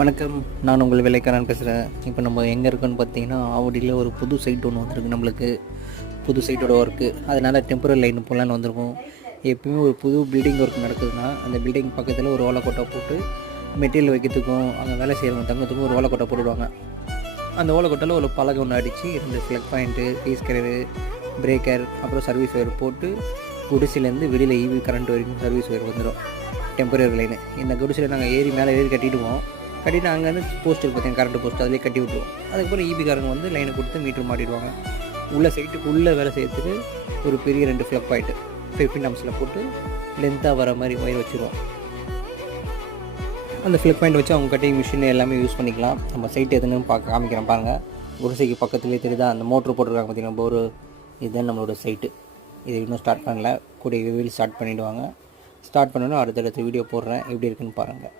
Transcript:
வணக்கம். நான் உங்கள் விலைக்காரன் பேசுகிறேன் இப்போ நம்ம எங்கே இருக்கோன்னு பார்த்தீங்கன்னா ஆவடியில் ஒரு புது சைட் ஒன்று வந்திருக்கு நம்மளுக்கு. புது சைட்டோட ஒர்க்கு அதனால் டெம்பரரி லைன் போகலான்னு வந்திருக்கோம். எப்பயுமே ஒரு புது பில்டிங் ஒர்க் நடக்குதுன்னா அந்த பில்டிங் பக்கத்தில் ஒரு ஓலக்கொட்டை போட்டு மெட்டீரியல் வைக்கிறதுக்கும் அங்கே வேலை செய்கிறவங்க தங்கத்துக்கும் ஒரு ஓலக்கொட்டை போட்டுடுவாங்க. அந்த ஓலக்கோட்டையில் ஒரு பலகை ஒன்று அடித்து இந்த ஃப்ளக் பாயிண்ட்டு பீஸ் கரரு பிரேக்கர் அப்புறம் சர்வீஸ் ஒயர் போட்டு குடிசிலேருந்து வெளியில் ஈவி கரண்ட் வரைக்கும் சர்வீஸ் ஒயர் வந்துடும் டெம்பரரி லைனு இந்த குடிசையில் நாங்கள் ஏறி மேலே ஏறி கட்டிடுவோம் கட்டிட்டு அங்கேருந்து போஸ்ட் பார்த்தீங்கன்னா கரண்ட் போஸ்ட் அதிலே கட்டி விட்டுருவோம். அதுக்கப்புறம் ஈபிக்காரங்க வந்து லைனை கொடுத்து மீட்டர் மாட்டிடுவாங்க. உள்ளே சைட்டுக்கு உள்ளே வேலை செய்யறதுக்கு ஒரு பெரிய ரெண்டு ஃப்ளப் பாயிண்ட்டு ஃபிஃப்டின் அம்ஸில் போட்டு லென்த்தாக வர மாதிரி ஒயர் வச்சுருவோம். அந்த ஃப்ளிப் பாயிண்ட் வச்சு அவங்க கட்டிங் மிஷின் எல்லாமே யூஸ் பண்ணிக்கலாம். நம்ம சைட் எதுன்னு பார்க்க காமிக்கிறேன் பாருங்கள் குடிசைக்கு பக்கத்துலேயே தெரியுதா? அந்த மோட்ரு போட்டிருக்காங்க பார்த்தீங்கன்னா போர் இதுதான் நம்மளோட சைட்டு இது இன்னும் ஸ்டார்ட் பண்ணல. கூடிய விரைவில் ஸ்டார்ட் பண்ணிவிடுவாங்க ஸ்டார்ட் பண்ணணும் அடுத்தடுத்த வீடியோ போடுறேன். எப்படி இருக்குன்னு பாருங்கள்